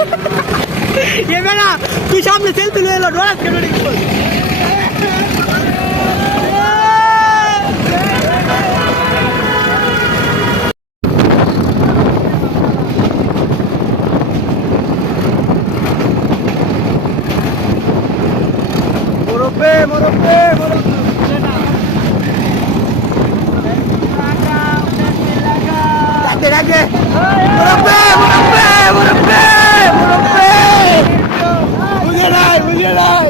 ये बेटा तू सामने सेल्फी ले लो डोरा के डोरी को मोरब्बे Lagi. Murabbe. Mulai.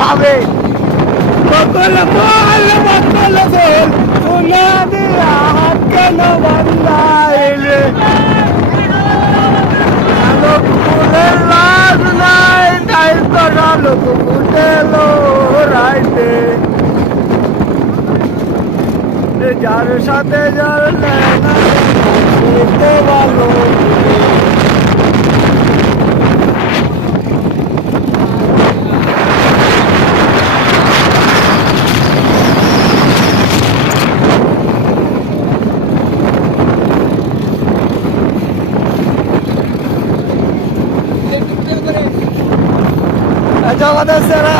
भावे बकल सुना दिया हाथ के न बंदाइले लोग पूरे लाज नहीं टाइम करा लोग पूरे लो राइते जार साथे जार लेना तो वालों Jalanan será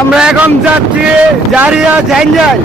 আমরা এখন যাচ্ছি জারিয়া ঝাঞ্জাল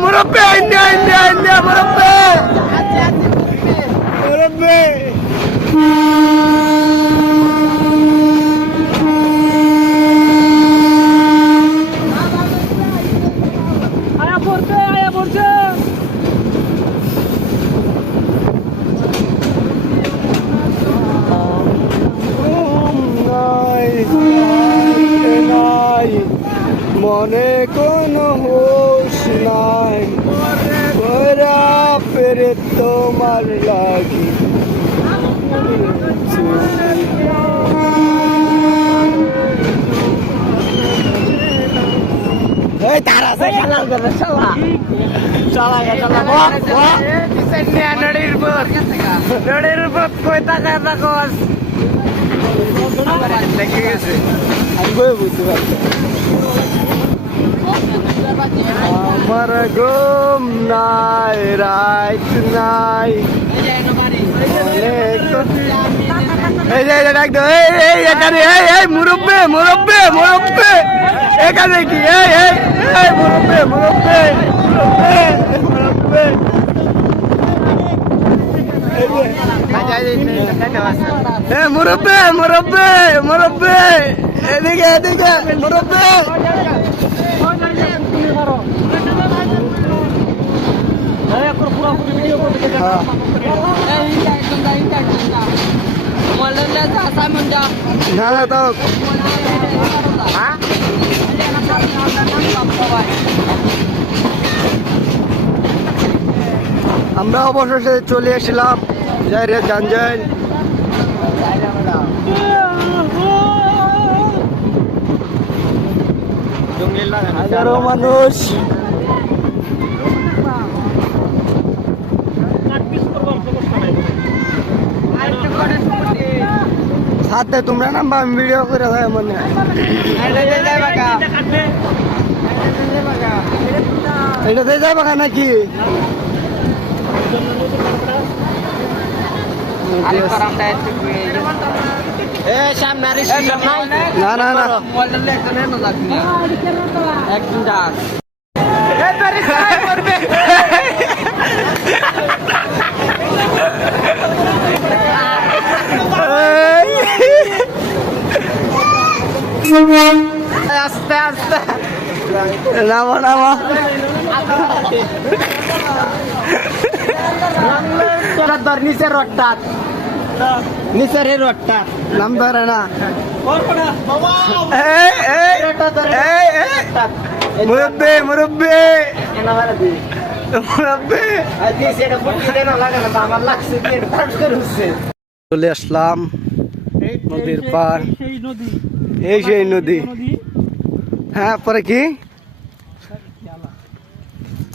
Murabbe, India, Murabbe. Aya porte. মনে কোনো হোশ নাই ওরা ফেরে তোমার লাগি এই তারা সে খেলা করে চালা নড়ির পথ কই তাকায় তাকস লেগে গেছে আমি বই বুঝতে পারছি আমার ঘুম নাই রাত নাই এই যে একদম এই এখানে এই মুরব্বে মুরব্বে মুরব্বে এখানে কি এই মুরব্বে মুরব্বে মুরব্বে মুরব্বে মুরব্বে মুরব্বে এদিকে এদিকে মুরব্বে না তো আমরা অবশেষে চলে এসেছিলাম যাই রে যান হাজারো মানুষ সাথে তোমরা নাম্বা আমি ভিডিও করে দেয় মনে এটাতে যাবা নাকি না না না একদিন ডাক আস্তে আস্তে নামো নামো নিচের রডটা নিচের এই রডটা নাম ধরে না মুরব্বী মুরব্বী চলে আসলাম নদীর পার এই সেই নদী হ্যাঁ পরে কি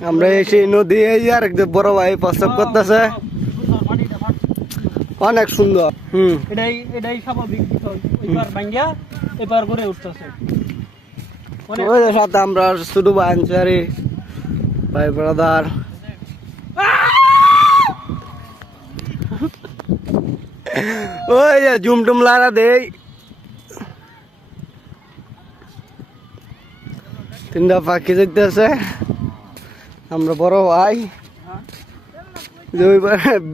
আমরা এই সেই নদী এই আর একদম বড় ভাই প্রস্তাব করতেছে অনেক সুন্দর এটাই স্বাভাবিক এবার ভাঙ্গিয়া এবার করে উঠতেছে ওই সাথে আমরা শুধু বাঞ্চারি ভাই ব্রাদার ওই যে ঝুমটুম লারা দেই তিনটা পাখি দেখতেছে আমরা বড় ভাই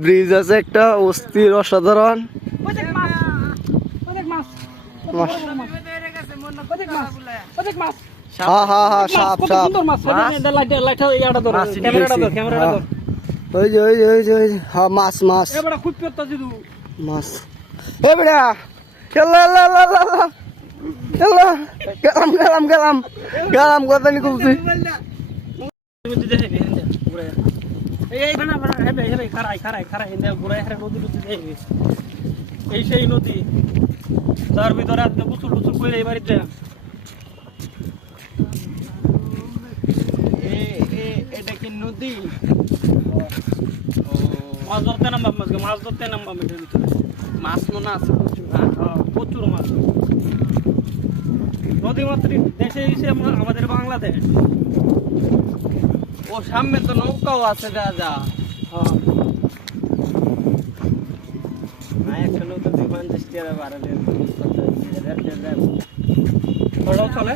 ব্রিজ আছে একটা অস্থির অসাধারণ হ্যাঁ হ্যাঁ হ্যাঁ সাপ সাপ ওই যে ওই যে ওই যে হ্যাঁ মাছ মাছ মাছ এ বেড়া গেলাম গেলাম গেলাম গেলাম কথা নি খুবছি এই সেই নদী তার ভিতরে আপনি গুসল টুসুল করে এই বাড়িতে এটা কি নদী মাছ ধরতে নামবাম মাছ ধরতে নামবাম এটার ভিতরে মাছ মনে আছে প্রচুর মাছ নদী মাত্র দেশে এসে আমাদের বাংলাদেশ ও সামনে তো নৌকাও আছে দাদা একটা নৌকা 250 টাকা বাড়ালে চলে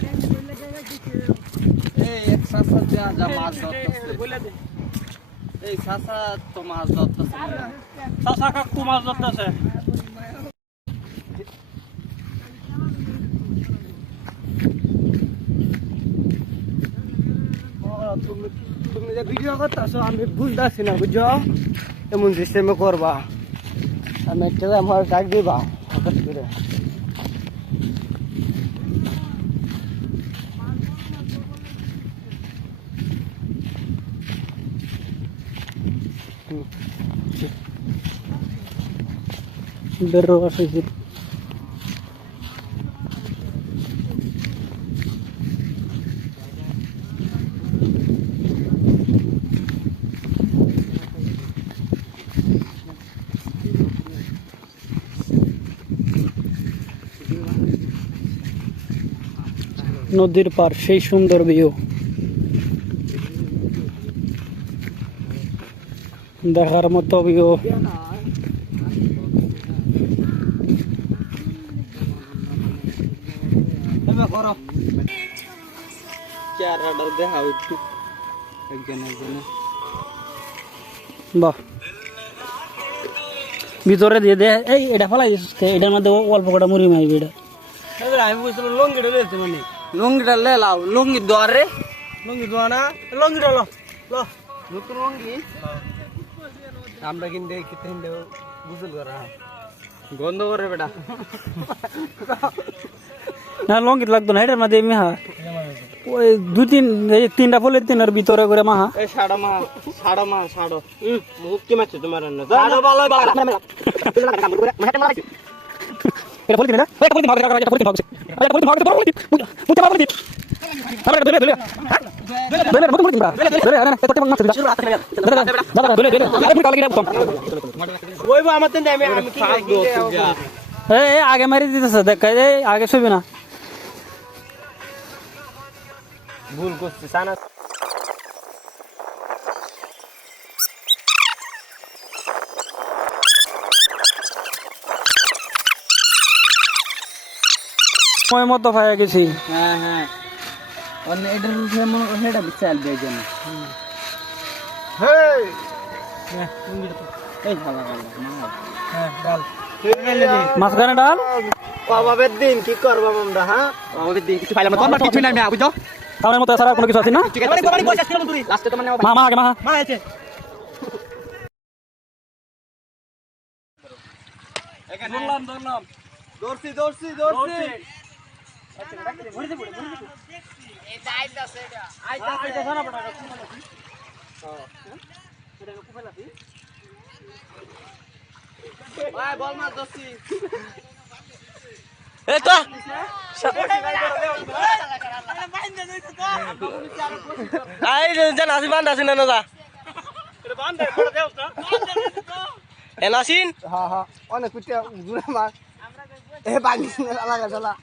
এই এক সাথে যা মাছ ধরতেছে এই সাসা তো মাছ ধরতেছে চাষা কাকু মাছ ধরতেছে তুমি যে ভিডিও করতেছো আমি বুঝতেছি না বুঝছো এমন সিস্টেমে করবা আমি একটা আমার ডাক দিবা হঠাৎ করে Berro así. নদীর পার সেই সুন্দর ভিউ দেখার মতো ভিউ। বাহ ভিতরে দিয়ে দে এই এটা ফেলাই দিস এটার মধ্যে অল্প কটা মুড়ি মারবি এটা আমি বুঝলাম লঙ্গিটা লেতে মানে লঙ্গিটা লে লাও লঙ্গি দোয়ার রে লঙ্গি দোয়া না লঙ্গিটা লো লো নতুন লঙ্গি আমরা কিন্তু খেতে বুঝল করা গন্ধ করে বেটা না লঙ্গিত লাগতো না এটার মধ্যে এমনি ওই তিনটা পলিথিনের ভিতরে করে মাহা এই সাড়া মা সাড়ো মুখ কি মারছে তোমার না সাড়ো ভালো এটা পলিথিন না এটা পলিথিন ভাগ করা এটা পলিথিন ভাগ এটা পলিথিন ভাগ বড় পলিথিন মুতে ভাগ পলিথিন আরে ধরে ধরে ধরে মত পলিথিন ধরে আরে কত মাছ দিলা ধরে ধরে আরে কাল গিয়ে কম ওই বা আমাতে আমি কি এই আগে মারি দিতেছে দেখ এই আগে ছবি না ভুল করছিস সানা সময় মতো পাইয়া গেছি। হ্যাঁ হ্যাঁ অন্য এটার মনে করে এটা বিশাল বেজন হেই এই ভালো হ্যাঁ ডাল মাছখানে ডাল অভাবের দিন কি করবো আমরা হ্যাঁ অভাবের দিন কিছু পাইলাম না কিছু নাই আমি বুঝছো খাওয়ার মতো ছাড়া কোনো কিছু আছে না ঠিক আছে লাস্টে তো মানে মা আগে মা আছে ধরলাম দৌড়ছি বল মাছ ধরছি এই তো আই জান আসি বান্ধ আছে না যা এ নাসিন হ্যাঁ হ্যাঁ অনেক কুটিয়া দূরে মাছ এ বাগি লাগা চলা